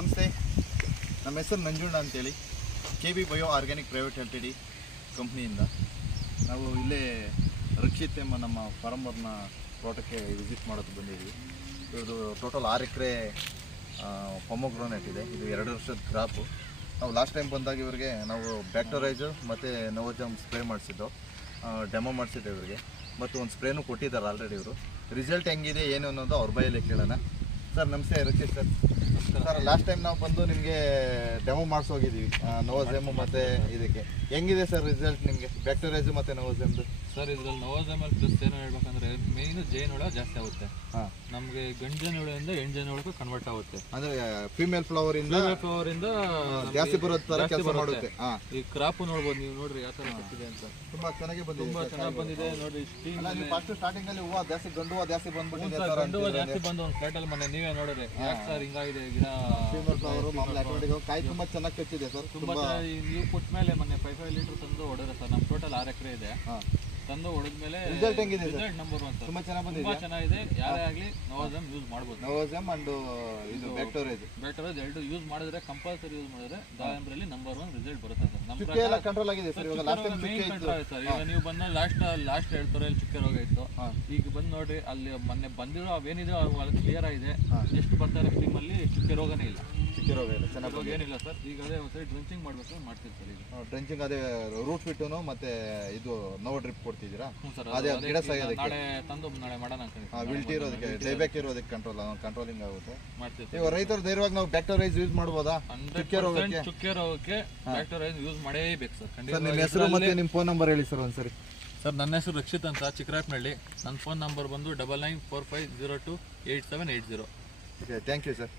ನಮಸ್ತೆ. ನಮ್ಮ ಹೆಸರು ನಂಜುಂಡ ಅಂತೇಳಿ. K B bio organic private limited ಕಂಪ್ನಿಯಿಂದ. ನಾವು ಇಲ್ಲೇ ರಕ್ಷಿತ್ ಎಂಬ ನಮ್ಮ ಫಾರ್ಮರ್ನ ತೋಟಕ್ಕೆ ವಿಸಿಟ್ ಮಾಡೋದು ಬಂದಿದ್ದೀವಿ. ಇದು ಟೋಟಲ್ ಆರು ಎಕರೆ ಪೊಮೊಗ್ರೋನೆಟ್ ಇದೆ. ಇದು ಎರಡು ವರ್ಷದ ಕ್ರಾಪು ನಾವು ಲಾಸ್ಟ್ ಟೈಮ್ ಬಂದಾಗ ಇವರಿಗೆ ನಾವು ಬ್ಯಾಕ್ಟರೈಸು ಮತ್ತು ನವೋಜಮ್ ಸ್ಪ್ರೇ ಮಾಡಿಸಿದ್ದು. ಡೆಮೋ ಮಾಡಿಸಿದ್ದೆ ಇವರಿಗೆ. ಮತ್ತು ಒಂದು ಸ್ಪ್ರೇನೂ ಕೊಟ್ಟಿದ್ದಾರೆ ಆಲ್ರೆಡಿ ಇವರು. ರಿಸಲ್ಟ್ ಹೆಂಗಿದೆ, ಏನು ಅನ್ನೋದು ಅವ್ರ ಬೈಯಲ್ಲಿ ಕೇಳೋಣ. ಸರ್, ನಮಸ್ತೆ Rakshit sir. Sir last time ನಾವು ಬಂದು ನಿಮಗೆ ಡೆಮೋ ಮಾಡಿಸೋಗಿದ್ದೀವಿ ನವೋಜೆಮ್ ಮತ್ತು ಇದಕ್ಕೆ. ಹೆಂಗಿದೆ ಸರ್ ರಿಸಲ್ಟ್ ನಿಮಗೆ? ಬ್ಯಾಕ್ಟೀರಿಯಾಜು ಮತ್ತು ನವೋಜೆಮ್ದು ಸರ್ ಇದ್ರಲ್ಲಿ ನವೋಜಮಲ್ ಪ್ಲಸ್ ಏನು ಹೇಳ್ಬೇಕಂದ್ರೆ ಮೇಯ್ನು ಜೇನುಹುಳ ಜಾಸ್ತಿ ಆಗುತ್ತೆ. ಹಾಂ. ನಮಗೆ ಗಂಡು ಜೇನುಹುಳದಿಂದ ಹೆಣ್ಣು ಜೇನುಹುಳಕ್ಕೂ ಕನ್ವರ್ಟ್ ಆಗುತ್ತೆ. ಅಂದರೆ ಫೀಮೇಲ್ ಫ್ಲವರಿಂದ ಫ್ಲವರ್ ಇಂದ ಜಾಸ್ತಿ ಬರೋದ್ ಥರ ಕೆಲಸ. ಮಾಡುತ್ತೆ. ಈ ಕ್ರಾಪ್ ನೋಡ್ಬೋದು ನೀವು ನೋಡ್ರಿ ಯಾವ ತರ ಬರ್ತಿದೆ ಅಂತ. ತುಂಬ ಚೆನ್ನಾಗಿ ಬಂದಿದೆ ತುಂಬಾ ಚೆನ್ನಾಗಿ ಬಂದಿದೆ ನೋಡಿ ಫಸ್ಟ್ ಸ್ಟಾರ್ಟಿಂಗಲ್ಲಿ ಹೂವು ಜಾಸ್ತಿ ಗಂಡು ಹೂವು ಜಾಸ್ತಿ ಬಂದ್ಬಿಟ್ಟಿದೆ ಗಂಡು ಹೂವ ಜಾಸ್ತಿ ಬಂದು ಒಂದು ಫ್ಲೈಟ್ ಮನೆ ನೀವೇ ನೋಡಿದ್ರೆ. ಯಾಕೆ ಸರ್ ಹಿಂಗಾಗಿದೆ ಗಿಡ ಫೀಮೇಲ್ ಫ್ಲವರು ಮಾಮೂಲಿ ಆಟೋಮೆಟಿಕ್ ಕಾಯಿ ತುಂಬಾ ಚೆನ್ನಾಗಿ ಕಚ್ಚಿದೆ ಸರ್. ತುಂಬಾ ನೀವು ಕೊಟ್ಟ ಮೇಲೆ ಮೊನ್ನೆ ಫೈವ್ ಫೈವ್ ಲೀಟರ್ ತಂದು ಹೊಡೆದ್ರೆ ಸರ್ ನಮ್ ಟೋಟಲ್ ಆರ್ ಎಕರೆ ಇದೆ. ತಂದು ಹೊಡೆದ್ಮೇಲೆ ರಿಸಲ್ಟ್ ಹೆಂಗಿದೆ sir? Result number one sir ತುಂಬ ಚೆನ್ನಾಗಿ ಬಂದಿದೆ ತುಂಬಾ ಚೆನ್ನಾಗಿದೆ. ಯಾರೇ ಆಗಲಿ ನವೋಜಮ್ ಯೂಸ್ ಮಾಡ್ಬೋದು. ನವೋಜಮ್ ಅಂಡ್ ಇದು ಬ್ಯಾಕ್ಟೋರೇಜ್ ಬೆಟರ್ ಎರಡು ಯೂಸ್ ಮಾಡಿದ್ರೆ ಕಂಪಲ್ಸರಿ ಯೂಸ್ ಮಾಡಿದ್ರೆ ದಾಳಿಂಬ್ರಲ್ಲಿ ನಂಬರ್ ಒನ್ ರಿಸಲ್ಟ್ ಬರುತ್ತೆ ಸರ್. ನಮ್ಮ ಚುಕ್ಕೆ ಎಲ್ಲ ಕಂಟ್ರೋಲ್ ಆಗಿದೆ ಸರ್ ಇವಾಗ ಲಾಸ್ಟ್ ಟೈಮ್ ಮೇನ್ ಚುಕ್ಕೆ ಇತ್ತು ಸರ್. ಈಗ ನೀವು ಬಂದ ಲಾಸ್ಟ್ ಲಾಸ್ಟ್ ಹೇಳ್ತಾರೆ ಇಲ್ಲಿ ಚುಕ್ಕೆ ರೋಗ ಇತ್ತು. ಈಗ ಬಂದು ನೋಡಿ ಅಲ್ಲಿ ಮೊನ್ನೆ ಬಂದಿರೋ ಅವೇನಿದೆ ಅದು ಕ್ಲಿಯರ್ ಆಗಿದೆ. ಎಷ್ಟು ಬರ್ತಾರೆ ಟೀಮಲ್ಲಿ ಚುಕ್ಕೆ ರೋಗನೇ ಇಲ್ಲ. ಚುಕ್ಕೆ ರೋಗ ಇಲ್ಲ ಚೆನ್ನಾಗಿ ಇವಾಗ ಏನಿಲ್ಲ ಸರ್. ಈಗ ಅದೇ ಒಂದ್ಸರಿ ಡ್ರಿಂಚಿಂಗ್ ಮಾಡ್ಬೇಕು ಮಾಡ್ತೀವಿ ಸರ್ ಈಗ. ಡ್ರೆಂಚಿಂಗ್ ಅದೇ ರೂಟ್ ಫಿಟ್ಟುನು ಮತ್ತೆ ಇದು ನೋ ಡ್ರಿಪ್ ಕೊಡ್ತಿದ್ದೀರಾ ಸರ್ ಅದೇ ಗಿಡ ಸಾಯೋದಕ್ಕೆ ನಾಳೆ ತಂದು ನಾಳೆ ಮಾಡೋಣ ವಿಲ್ಟಿ ಇರೋದಕ್ಕೆ ಡೈಬ್ಯಾಕ್ ಇರೋದಕ್ಕೆ ಕಂಟ್ರೋಲ್ ಕಂಟ್ರೋಲಿಂಗ್ ಆಗುತ್ತೆ. ಮಾಡ್ತೀವಿ ಈಗ ರೈತರು ಧೈರ್ಯವಾಗಿ ನಾವು ಬ್ಯಾಕ್ಟೋರೈಸ್ ಯೂಸ್ ಮಾಡ್ಬೋದಾ? ಚುಕ್ಕೆ ರೋಗಕ್ಕೆ? ಚುಕ್ಕೆ ರೋಗಕ್ಕೆ ಬ್ಯಾಕ್ಟೀರಿಯಾ ಯೂಸ್ ಮಾಡೇಬೇಕು ಸರ್ ಸರ್ ನಿಮ್ಮ ಹೆಸರು ಮತ್ತೆ ನಿಮ್ಮ ಫೋನ್ ನಂಬರ್ ಹೇಳಿ ಸರ್ ಒಂದ್ಸರಿ. ಸರ್ ನನ್ನ ಹೆಸರು ರಕ್ಷಿತ್ ಅಂತ ಚಿಕ್ಕರಾಪ್ನಳ್ಳಿ ನನ್ನ ಫೋನ್ ನಂಬರ್ ಬಂದು double nine four five zero two eight seven eight zero okay thank you sir